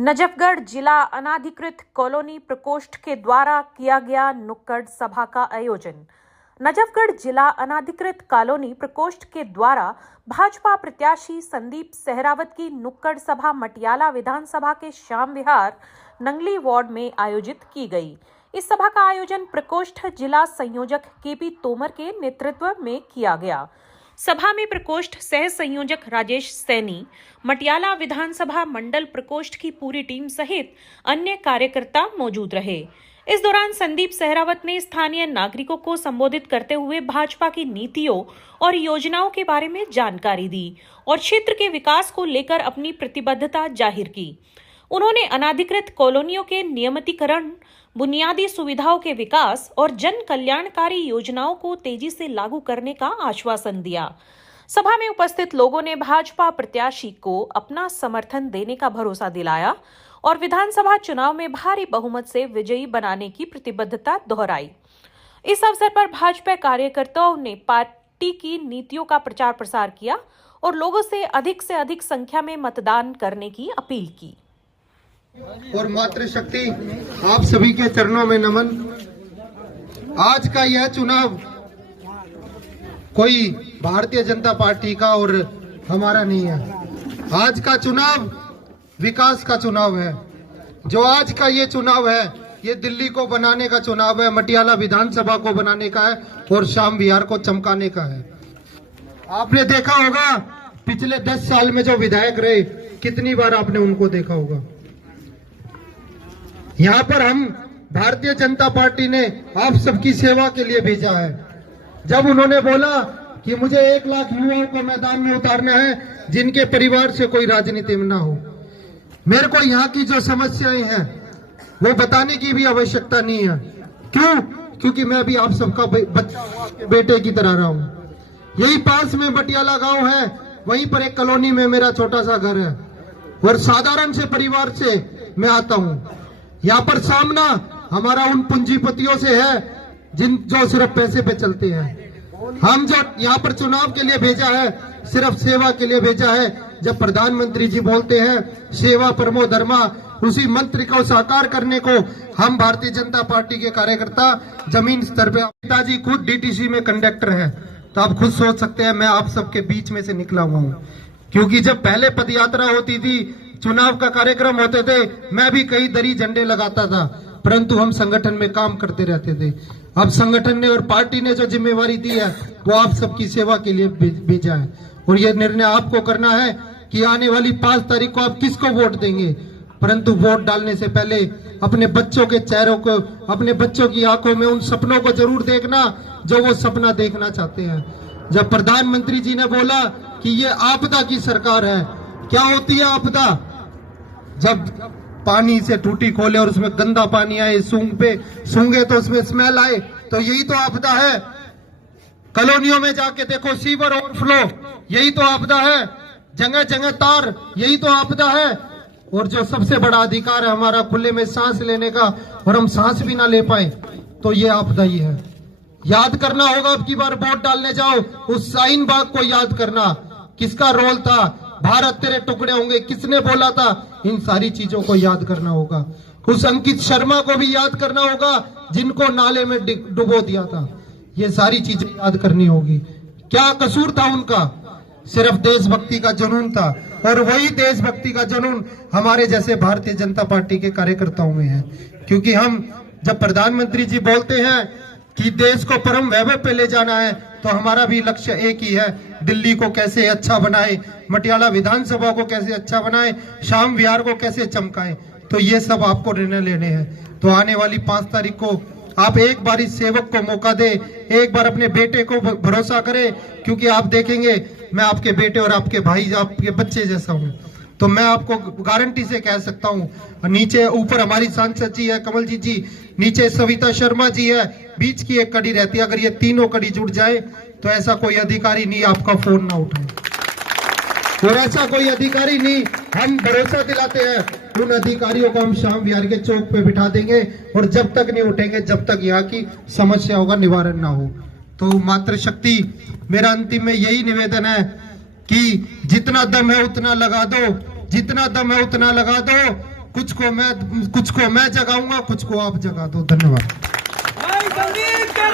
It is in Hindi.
नजफगढ़ जिला अनाधिकृत कॉलोनी प्रकोष्ठ के द्वारा किया गया नुक्कड़ सभा का आयोजन। नजफगढ़ जिला अनाधिकृत कॉलोनी प्रकोष्ठ के द्वारा भाजपा प्रत्याशी संदीप सहरावत की नुक्कड़ सभा मटियाला विधानसभा के श्याम विहार नंगली वार्ड में आयोजित की गई। इस सभा का आयोजन प्रकोष्ठ जिला संयोजक केपी तोमर के नेतृत्व में किया गया। सभा में प्रकोष्ठ सह संयोजक राजेश सैनी, मटियाला विधानसभा मंडल प्रकोष्ठ की पूरी टीम सहित अन्य कार्यकर्ता मौजूद रहे। इस दौरान संदीप सहरावत ने स्थानीय नागरिकों को संबोधित करते हुए भाजपा की नीतियों और योजनाओं के बारे में जानकारी दी और क्षेत्र के विकास को लेकर अपनी प्रतिबद्धता जाहिर की। उन्होंने अनाधिकृत कॉलोनियों के नियमितीकरण, बुनियादी सुविधाओं के विकास और जन कल्याणकारी योजनाओं को तेजी से लागू करने का आश्वासन दिया। सभा में उपस्थित लोगों ने भाजपा प्रत्याशी को अपना समर्थन देने का भरोसा दिलाया और विधानसभा चुनाव में भारी बहुमत से विजयी बनाने की प्रतिबद्धता दोहराई। इस अवसर पर भाजपा कार्यकर्ताओं ने पार्टी की नीतियों का प्रचार प्रसार किया और लोगों से अधिक संख्या में मतदान करने की अपील की। और मातृशक्ति आप सभी के चरणों में नमन। आज का यह चुनाव कोई भारतीय जनता पार्टी का और हमारा नहीं है। आज का चुनाव विकास का चुनाव है। जो आज का ये चुनाव है, ये दिल्ली को बनाने का चुनाव है, मटियाला विधानसभा को बनाने का है और श्याम विहार को चमकाने का है। आपने देखा होगा पिछले 10 साल में जो विधायक रहे, कितनी बार आपने उनको देखा होगा। यहाँ पर हम भारतीय जनता पार्टी ने आप सबकी सेवा के लिए भेजा है। जब उन्होंने बोला कि मुझे 1 लाख युवाओं को मैदान में उतारना है जिनके परिवार से कोई राजनीति में ना हो, मेरे को यहाँ की जो समस्याएं हैं वो बताने की भी आवश्यकता नहीं है। क्यों? क्योंकि मैं भी आप सबका बच्चा बेटे की तरह रहा हूँ। यही पास में मटियाला गांव है, वहीं पर एक कॉलोनी में मेरा छोटा सा घर है और साधारण से परिवार से मैं आता हूँ। यहाँ पर सामना हमारा उन पूंजीपतियों से है जो सिर्फ पैसे पे चलते हैं। हम जो यहाँ पर चुनाव के लिए भेजा है, सिर्फ सेवा के लिए भेजा है। जब प्रधानमंत्री जी बोलते हैं सेवा परमो धर्मा, उसी मंत्र को साकार करने को हम भारतीय जनता पार्टी के कार्यकर्ता जमीन स्तर पे, पिताजी खुद डीटीसी में कंडक्टर है, तो आप खुद सोच सकते हैं मैं आप सबके बीच में से निकला हुआ हूँ। क्योंकि जब पहले पद यात्रा होती थी, चुनाव का कार्यक्रम होते थे, मैं भी कई दरी झंडे लगाता था, परंतु हम संगठन में काम करते रहते थे। अब संगठन ने और पार्टी ने जो जिम्मेवारी दी है वो आप सबकी सेवा के लिए भेजा है और ये निर्णय आपको करना है कि आने वाली 5 तारीख को आप किसको वोट देंगे। परंतु वोट डालने से पहले अपने बच्चों के चेहरों को, अपने बच्चों की आंखों में उन सपनों को जरूर देखना जो वो सपना देखना चाहते हैं। जब प्रधानमंत्री जी ने बोला कि ये आपदा की सरकार है, क्या होती है आपदा? जब पानी से टूटी खोले और उसमें गंदा पानी आए, सूंघे तो उसमें स्मेल आए, तो यही तो आपदा है। कॉलोनियों में जाके देखो, सीवर ओवरफ्लो, यही तो आपदा है। जगह जगह तार, यही तो आपदा है। और जो सबसे बड़ा अधिकार है हमारा खुले में सांस लेने का, और हम सांस भी ना ले पाए, तो ये आपदा ही है। याद करना होगा, अब की बार वोट डालने जाओ, उस शाहीन बाग को याद करना, किसका रोल था, भारत तेरे टुकड़े होंगे किसने बोला था, इन सारी चीजों को याद करना होगा। उस अंकित शर्मा को भी याद करना होगा जिनको नाले में डुबो दिया था। ये सारी चीजें याद करनी होगी। क्या कसूर था उनका? सिर्फ देशभक्ति का जुनून था, और वही देशभक्ति का जुनून हमारे जैसे भारतीय जनता पार्टी के कार्यकर्ताओं में है। क्योंकि हम जब प्रधानमंत्री जी बोलते हैं कि देश को परम वैभव पे ले जाना है, तो हमारा भी लक्ष्य एक ही है, दिल्ली को कैसे अच्छा बनाए, मटियाला विधानसभा को कैसे अच्छा बनाए, श्याम विहार को कैसे चमकाए। तो ये सब आपको निर्णय लेने हैं। तो आने वाली 5 तारीख को आप एक बार इस सेवक को मौका दे, एक बार अपने बेटे को भरोसा करें, क्योंकि आप देखेंगे मैं आपके बेटे और आपके भाई, आपके बच्चे जैसा हूँ। तो मैं आपको गारंटी से कह सकता हूँ, नीचे ऊपर हमारी सांसद जी है कमलजीत जी, नीचे सविता शर्मा जी है, बीच की एक कड़ी रहती है। अगर ये तीनों कड़ी जुड़ जाए तो ऐसा कोई अधिकारी नहीं आपका फोन ना उठाए, और ऐसा कोई अधिकारी नहीं। हम भरोसा दिलाते हैं उन अधिकारियों को हम श्याम विहार के चौक पे बिठा देंगे, और जब तक नहीं उठेंगे जब तक यहाँ की समस्याओं का निवारण ना हो। तो मातृशक्ति, मेरा अंतिम में यही निवेदन है कि जितना दम है उतना लगा दो, जितना दम है उतना लगा दो। कुछ को मैं जगाऊंगा, कुछ को आप जगा दो। धन्यवाद। भाई संदीप के